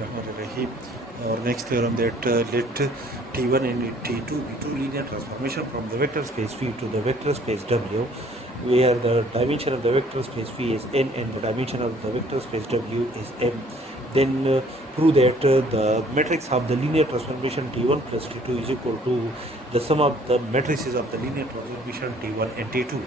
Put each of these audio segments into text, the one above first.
Bismillahirrahmanirrahim. Our next theorem that let T1 and T2 be two linear transformation from the vector space V to the vector space W, where the dimension of the vector space V is n and the dimension of the vector space W is m. Then prove that the matrix of the linear transformation T1 plus T2 is equal to the sum of the matrices of the linear transformation T1 and T2.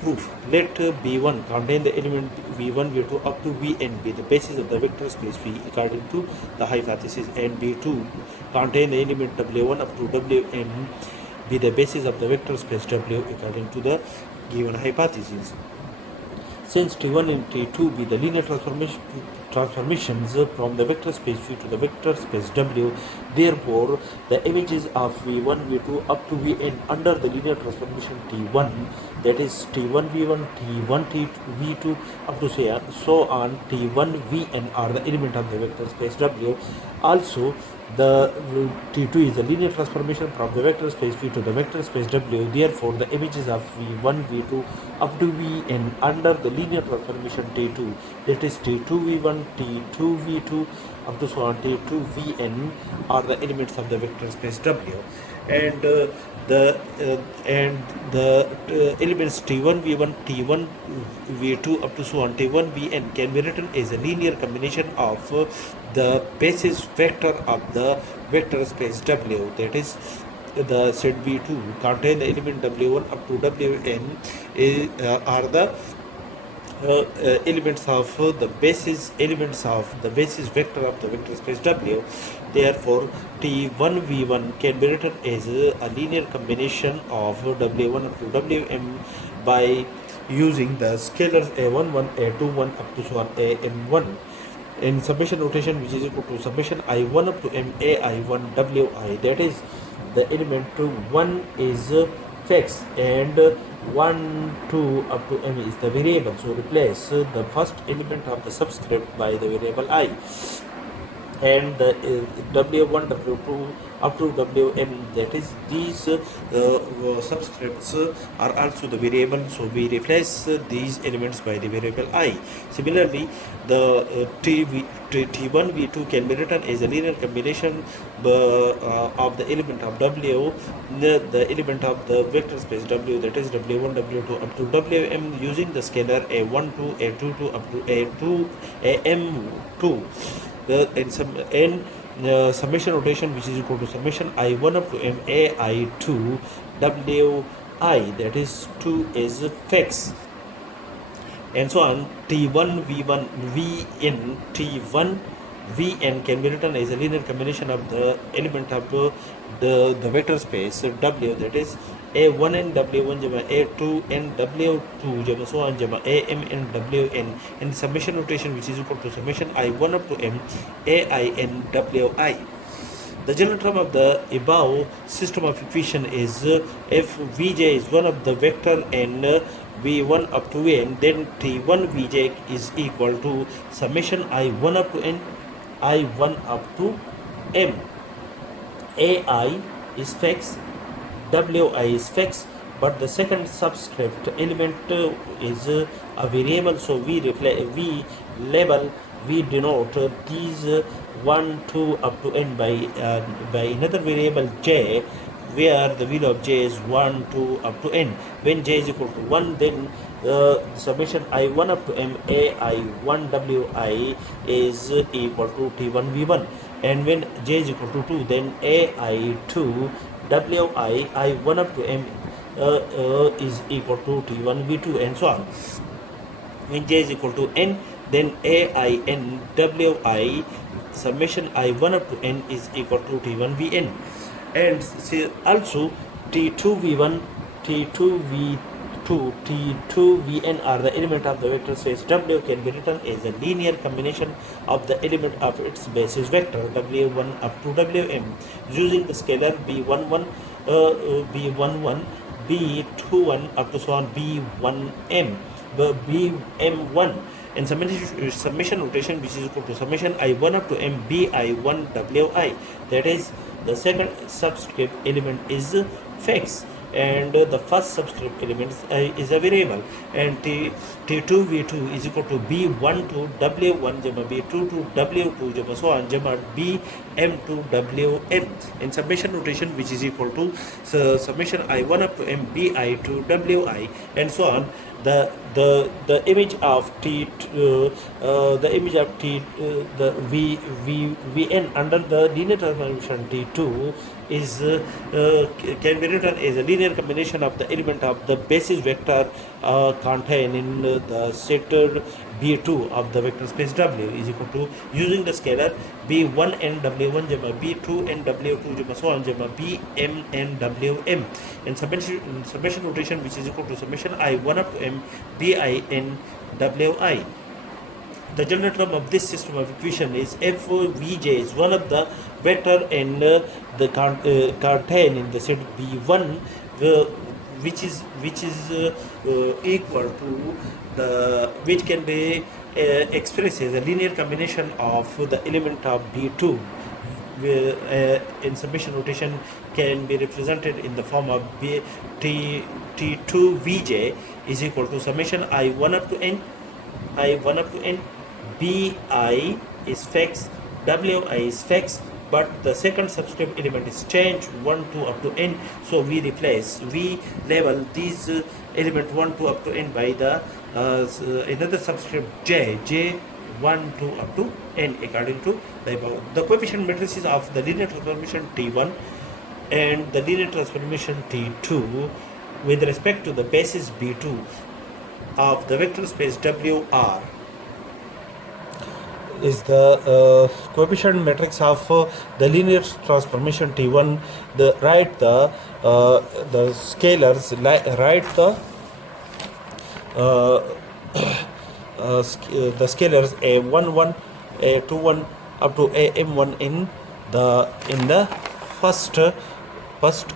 Proof. Let B1 contain the element V1, V2 up to Vn be the basis of the vector space V according to the hypothesis, and B2 contain the element W1 up to Wn be the basis of the vector space W according to the given hypothesis. Since T1 and T2 be the linear transformations from the vector space V to the vector space W, therefore the images of V1, V2 up to Vn under the linear transformation T1, that is T1 V1, T1 T2 V2 up to so on T1 Vn are the element of the vector space W. Also the T2 is the linear transformation from the vector space V to the vector space W. Therefore, the images of V1, V2 up to Vn under the linear transformation T2, that is T2 V1, T2 V2 up to so on T2 Vn are the elements of the vector space W. And the elements T1 V1, T1 V2 up to so on T1 Vn can be written as a linear combination of the basis vector of the vector space W, that is the set V2 contain the element W1 up to Wn are the elements of the basis vector of the vector space W. Therefore, T1 V1 can be written as a linear combination of W1 up to Wm by using the scalars A11, A21 up to so on Am1 in summation notation, which is equal to summation I1 up to M AI1 Wi, that is the element 1 is fixed and 1, 2 up to M is the variable. So replace the first element of the subscript by the variable I, and the W1, W2 up to Wn, that is these subscripts are also the variable, so we replace these elements by the variable I. Similarly, the T1 V2 can be written as a linear combination of the element of W, the element of the vector space W, that is W1, W2 up to Wm using the scalar A12, A22 up to A2, Am2. Summation notation, which is equal to summation I1 up to M AI2 Wi, that is 2 is fixed, and so on. T1 V1 Vn, T1 Vn can be written as a linear combination of the element of the vector space W, that is A1 and W1 A2 and W2 so on Am and Wn, and summation notation, which is equal to summation I1 up to M Ain Wi. The general term of the above system of equation is if Vj is one of the vector and V1 up to n, then T1 Vj is equal to summation I1 up to n, I1 up to m. Ai is fixed, Wi is fixed, but the second subscript element is a variable, so we denote these 1, 2 up to n by another variable j, where the value of j is 1, 2 up to n. When j is equal to 1, then summation I1 up to M AI1 Wi is equal to T1 V1, and when j is equal to 2, then AI2 Wi I1 up to M is equal to T1 V2, and so on. When j is equal to n, then Ain Wi summation I1 up to n is equal to T1 Vn. And see also T2 V1, T2 V2, T2 Vn are the element of the vector space W, can be written as a linear combination of the element of its basis vector W1 up to Wm using the scalar B11, B11, B21 up to so on B1m, Bm1, and summation notation, which is equal to summation I1 up to M Bi1 Wi, that is the second subscript element is fixed and the first subscript element is a variable, and t2 v2 is equal to b1 to w1 b2 to w2 so on bm to wm in summation notation, which is equal to summation I1 up to m bi to wi and so on. The image of t the image of t the vn under the linear transformation t2 is can be written as a linear combination of the element of the basis vector contained in the set b2 of the vector space w is equal to, using the scalar b1 and w1 b2 and w2 so on bm and wm and summation notation, which is equal to summation I1 up to m bi and wi. The general term of this system of equation is f vj is one of the vector and the contained in the set b1 which is equal to the which can be expressed as a linear combination of the element of b2 in summation notation can be represented in the form of t2 vj is equal to summation I1 up to n bi is fixed, wi is fixed, but the second subscript element is changed 1 2 up to n, so we label these element 1 2 up to n by the another subscript j 1 2 up to n according to the coefficient matrices of the linear transformation t1 and the linear transformation t2 with respect to the basis b2 of the vector space wr is the coefficient matrix of the linear transformation t1. Write the scalars, write the scalars a11 a21 up to am1 in the first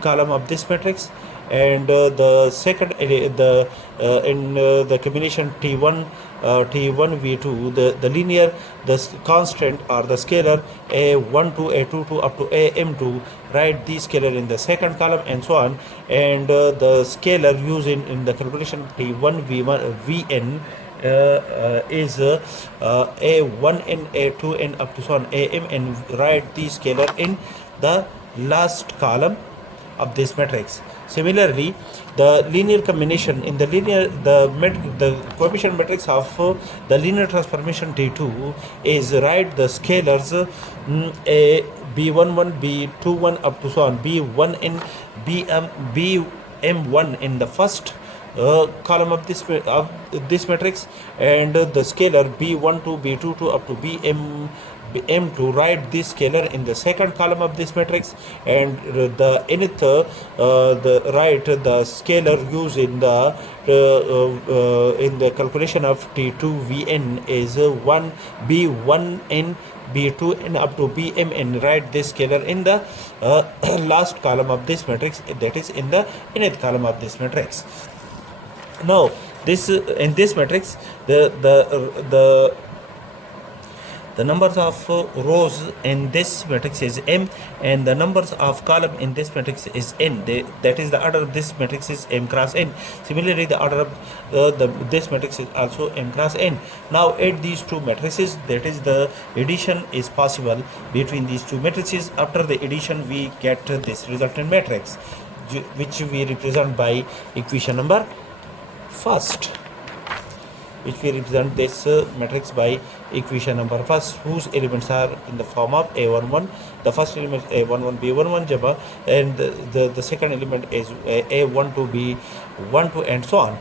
column of this matrix, and the second in the combination t1 v2 the linear constant or the scalar a12 a22 up to am2, write the scalar in the second column and so on, and the scalar used in the calculation t1 vn is a1n a2n up to so on am, and write the scalar in the last column of this matrix. Similarly, the linear combination in the coefficient matrix of the linear transformation T2 is write the scalars a b11 b21 up to so on b1n bm1 in the first column of this matrix, and the scalar b12 b22 up to m2, write this scalar in the second column of this matrix, and the nth write the scalar used in the calculation of t2 vn is 1 b1n b2n up to bm, and write this scalar in the last column of this matrix, that is in the nth column of this matrix. Now this in this matrix the numbers of rows in this matrix is m, and the numbers of column in this matrix is n. That is the order of this matrix is m cross n. Similarly, the order of this matrix is also m cross n. Now add these two matrices, that is the addition is possible between these two matrices. After the addition we get this resultant matrix, which we represent by equation number first, which we represent this matrix by equation number first, whose elements are in the form of a11, the first element a11 b11 and the second element is a12 b12 and so on.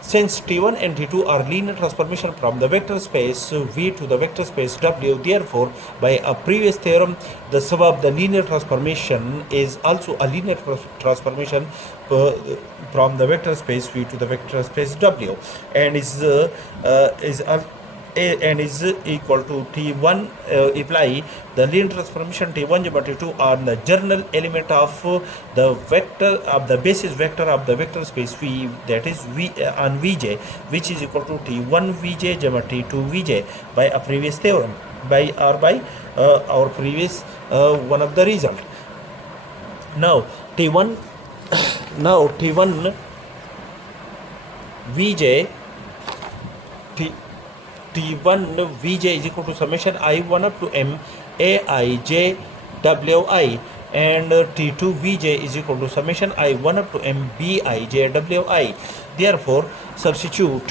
Since T1 and T2 are linear transformation from the vector space V to the vector space W, therefore, by a previous theorem, the sum of the linear transformation is also a linear transformation from the vector space V to the vector space W, and is equal to T1 apply the linear transformation T1 T2 on the general element of the vector of the basis vector of the vector space V, that is V on Vj, which is equal to T1 Vj T2 Vj by a previous theorem, by our previous one of the result. Now T1 now T1 Vj T T1 Vj is equal to summation I1 up to M Aij Wi, and T2 Vj is equal to summation I1 up to M Bij Wi. Therefore, substitute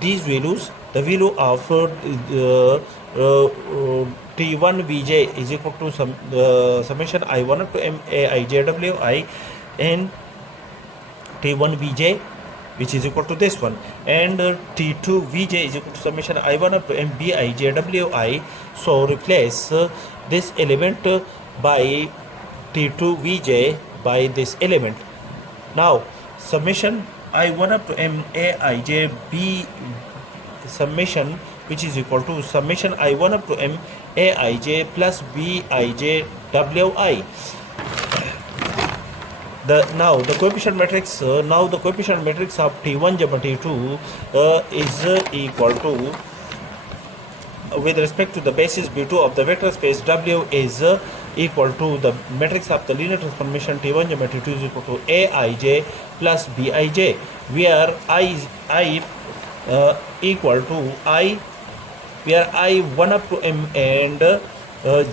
these values. The value of T1 Vj is equal to summation I1 up to M Aij Wi, and T1 Vj, which is equal to this one, and T2 Vj is equal to summation I1 up to M Bij Wi. So replace this element by T2 Vj by this element. Now summation I1 up to M Aij B summation, which is equal to summation I1 up to M Aij plus Bij Wi. Now the coefficient matrix of T1 jump T2 is equal to, with respect to the basis B2 of the vector space W, is equal to the matrix of the linear transformation T1 jump T2 is equal to Aij plus Bij, where I equal to I, where I 1 up to M and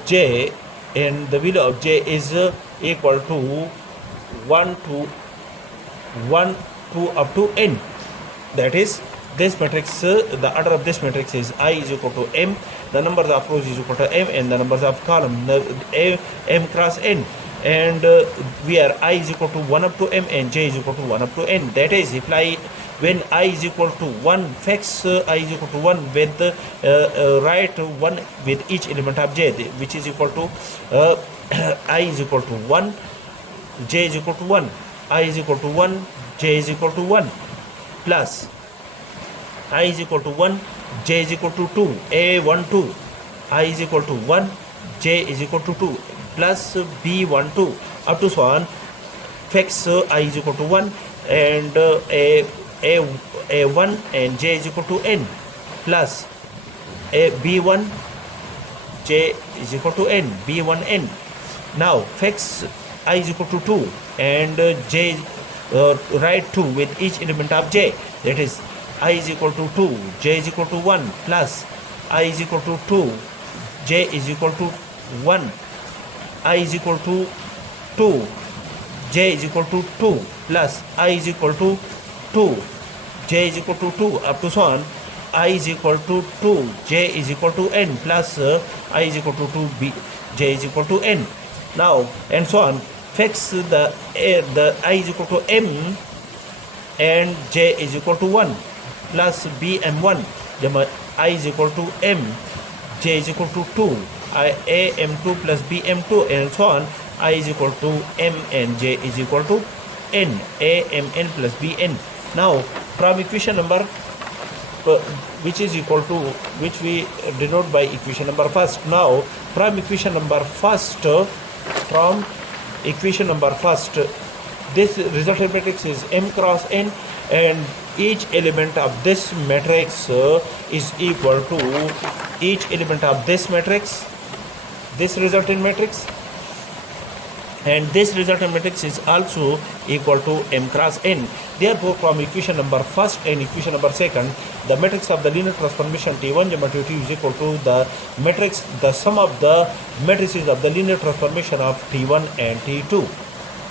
J, and the value of J is equal to 1 to up to N. That is, this matrix, the order of this matrix is I is equal to M, the numbers of rows is equal to M, and the numbers of column M cross N, and where I is equal to 1 up to M and J is equal to 1 up to N. That is, apply when I is equal to 1, fix I is equal to 1 with write 1 with each element of J, which is equal to I is equal to 1, J is equal to 1, I is equal to 1, J is equal to 1, plus I is equal to 1, J is equal to 2, A1 2, I is equal to 1, J is equal to 2, plus B1 2, up to so on, fix I is equal to 1, and A1 and J is equal to N, plus B1 J is equal to N, B1 N. Now fix I is equal to 2 and J, write 2 with each element of J. That is, I is equal to 2, J is equal to 1, plus I is equal to 2, J is equal to 1, I is equal to 2, J is equal to 2, plus I is equal to 2, J is equal to 2, up to so on, I is equal to 2, J is equal to N, plus I is equal to 2, J is equal to N. Now, and so on, fix the I is equal to M and J is equal to 1, plus BM1, I is equal to M, J is equal to 2, AM2 plus BM2, and so on, I is equal to M and J is equal to N, AMN plus BN. Now, from equation number, which is equal to, which we denote by equation number first. Now, from equation number first, this resultant matrix is M cross N, and each element of this matrix is equal to each element of this matrix, this resultant matrix, and this resultant matrix is also equal to M cross N. Therefore, from equation number first and equation number second, the matrix of the linear transformation T1 gamma T2 is equal to the matrix, the sum of the matrices of the linear transformation of T1 and T2.